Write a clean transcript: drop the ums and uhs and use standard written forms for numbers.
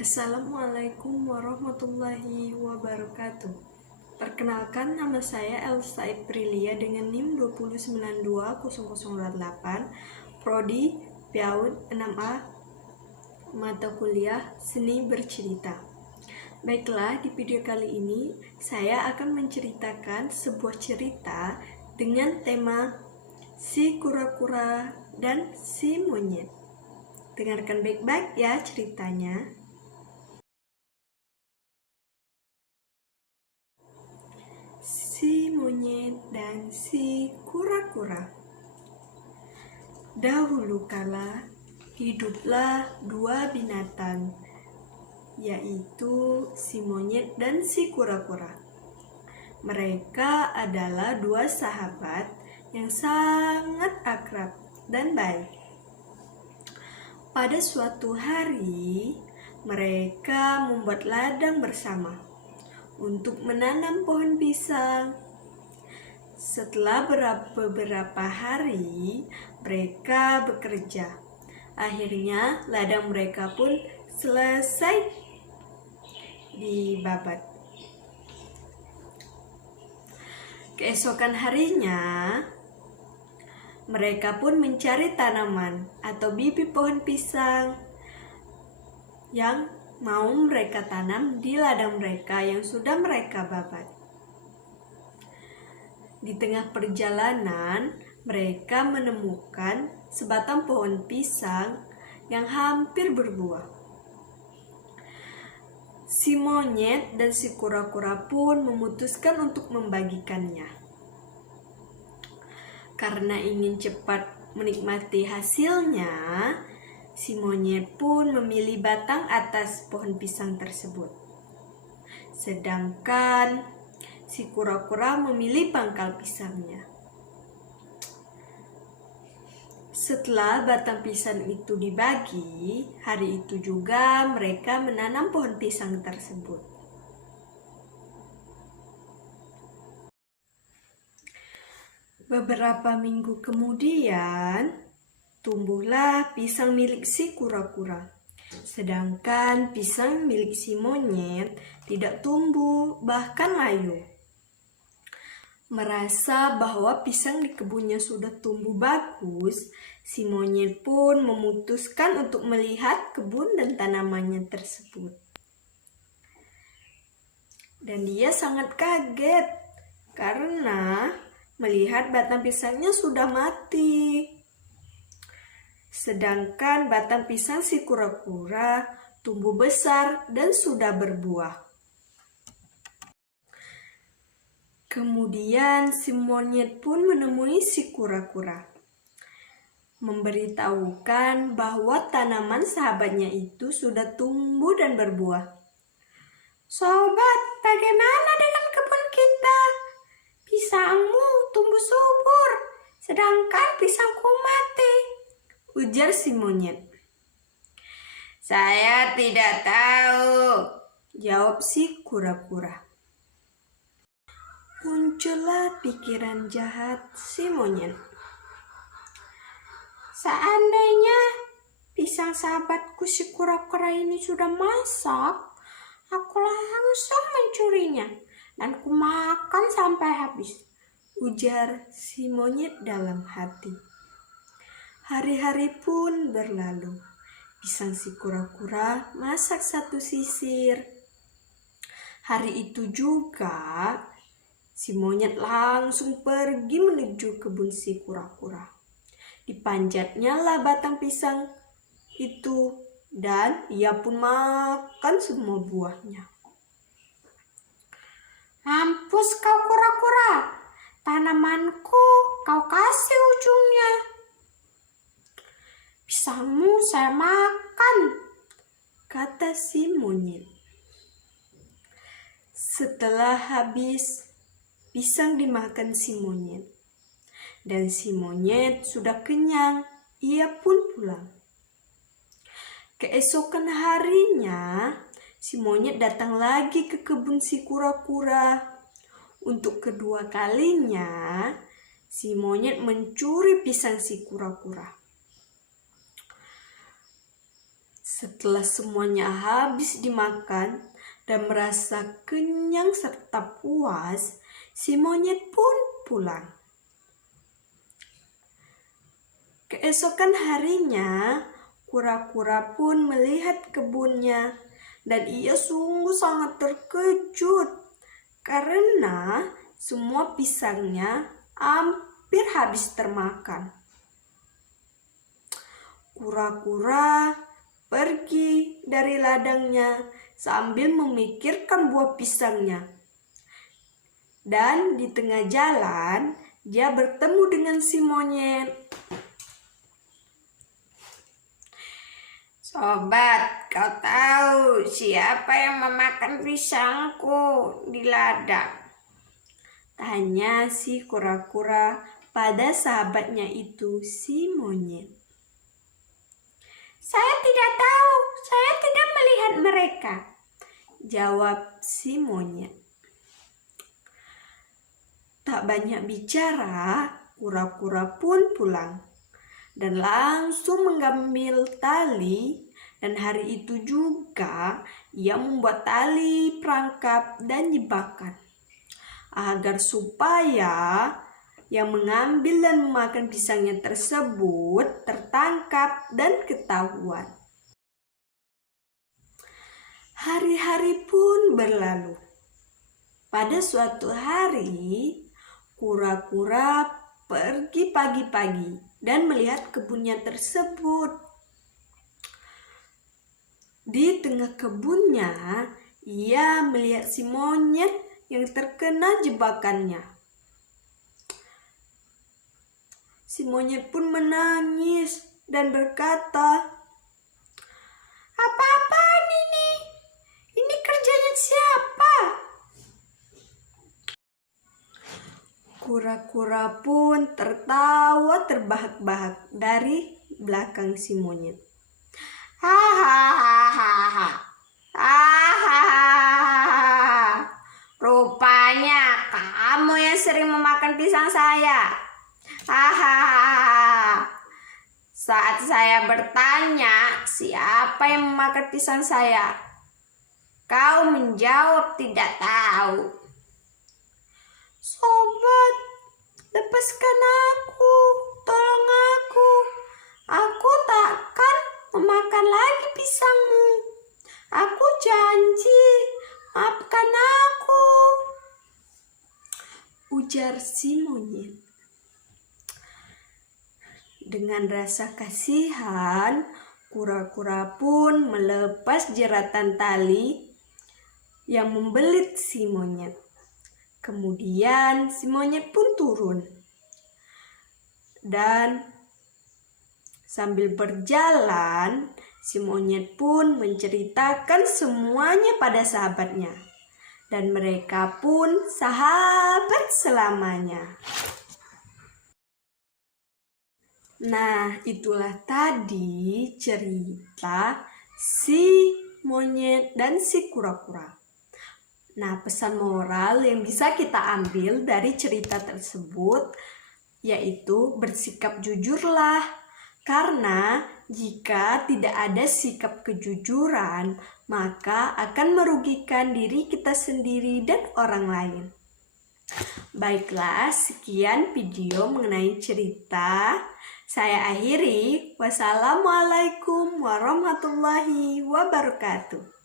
Assalamualaikum warahmatullahi wabarakatuh. Perkenalkan, nama saya Elsa Aprilia dengan NIM 2092008, Prodi PAUD 6A, mata kuliah Seni Bercerita. Baiklah, di video kali ini saya akan menceritakan sebuah cerita dengan tema si kura-kura dan si monyet. Dengarkan baik-baik ya ceritanya. Si monyet dan si kura-kura. Dahulu kala hiduplah dua binatang, yaitu si monyet dan si kura-kura. Mereka adalah dua sahabat yang sangat akrab dan baik. Pada suatu hari, mereka membuat ladang bersama untuk menanam pohon pisang. Setelah beberapa hari, mereka bekerja. Akhirnya, ladang mereka pun selesai dibabat. Keesokan harinya, mereka pun mencari tanaman atau bibit pohon pisang yang mau mereka tanam di ladang mereka yang sudah mereka babat. Di tengah perjalanan, mereka menemukan sebatang pohon pisang yang hampir berbuah. Si monyet dan si kura-kura pun memutuskan untuk membagikannya. Karena ingin cepat menikmati hasilnya, si monyet pun memilih batang atas pohon pisang tersebut. Sedangkan si kura-kura memilih pangkal pisangnya. Setelah batang pisang itu dibagi, hari itu juga mereka menanam pohon pisang tersebut. Beberapa minggu kemudian, tumbuhlah pisang milik si kura-kura. Sedangkan pisang milik si monyet tidak tumbuh, bahkan layu. Merasa bahwa pisang di kebunnya sudah tumbuh bagus, si monyet pun memutuskan untuk melihat kebun dan tanamannya tersebut. Dan dia sangat kaget karena melihat batang pisangnya sudah mati. Sedangkan batang pisang si kura-kura tumbuh besar dan sudah berbuah. Kemudian si monyet pun menemui si kura-kura, memberitahukan bahwa tanaman sahabatnya itu sudah tumbuh dan berbuah. "Sobat, bagaimana dengan kebun kita? Pisangmu tumbuh subur, sedangkan pisangku mati," ujar si monyet. "Saya tidak tahu," jawab si kura-kura. Muncullah pikiran jahat si monyet. "Seandainya pisang sahabatku si kura-kura ini sudah masak, aku langsung mencurinya dan kumakan sampai habis," ujar si monyet dalam hati. Hari-hari pun berlalu. Pisang si kura-kura masak satu sisir. Hari itu juga si monyet langsung pergi menuju kebun si kura-kura. Dipanjatnya lah batang pisang itu dan ia pun makan semua buahnya. "Mampus kau kura-kura, tanamanku kau kasih ujungnya. Pisangmu saya makan," kata si monyet. Setelah habis pisang dimakan si monyet, dan si monyet sudah kenyang, ia pun pulang. Keesokan harinya, si monyet datang lagi ke kebun si kura-kura. Untuk kedua kalinya, si monyet mencuri pisang si kura-kura. Setelah semuanya habis dimakan dan merasa kenyang serta puas, si monyet pun pulang. Keesokan harinya, kura-kura pun melihat kebunnya dan ia sungguh sangat terkejut karena semua pisangnya hampir habis termakan. Kura-kura pergi dari ladangnya sambil memikirkan buah pisangnya. Dan di tengah jalan, dia bertemu dengan si monyet. Sobat, kau tahu siapa yang memakan pisangku di ladang? Tanya si kura-kura pada sahabatnya itu, si monyet. Saya tidak tahu, saya tidak melihat mereka, jawab si monyet. Tak banyak bicara, kura-kura pun pulang dan langsung mengambil tali, dan hari itu juga ia membuat tali perangkap dan jebakan agar supaya yang mengambil dan memakan pisangnya tersebut tertangkap dan ketahuan. Hari-hari pun berlalu. Pada suatu hari, kura-kura pergi pagi-pagi dan melihat kebunnya tersebut. Di tengah kebunnya, ia melihat si monyet yang terkena jebakannya. Si monyet pun menangis dan berkata, "Apa-apaan ini? Ini kerjanya siapa?" Kura-kura pun tertawa terbahak-bahak dari belakang si monyet. Hahaha. Rupanya kamu yang sering memakan pisang saya. Hahaha. Saat saya bertanya siapa yang memakan pisang saya, kau menjawab tidak tahu. Sobat, lepaskan aku, tolong aku. Aku takkan memakan lagi pisangmu. Aku janji, maafkan aku, ujar si monyet. Dengan rasa kasihan, kura-kura pun melepas jeratan tali yang membelit si monyet. Kemudian si monyet pun turun. Dan sambil berjalan, si monyet pun menceritakan semuanya pada sahabatnya. Dan mereka pun sahabat selamanya. Nah, itulah tadi cerita si monyet dan si kura-kura. Nah, pesan moral yang bisa kita ambil dari cerita tersebut yaitu bersikap jujurlah. Karena jika tidak ada sikap kejujuran, maka akan merugikan diri kita sendiri dan orang lain. Baiklah, sekian video mengenai cerita. Saya akhiri. Wassalamualaikum warahmatullahi wabarakatuh.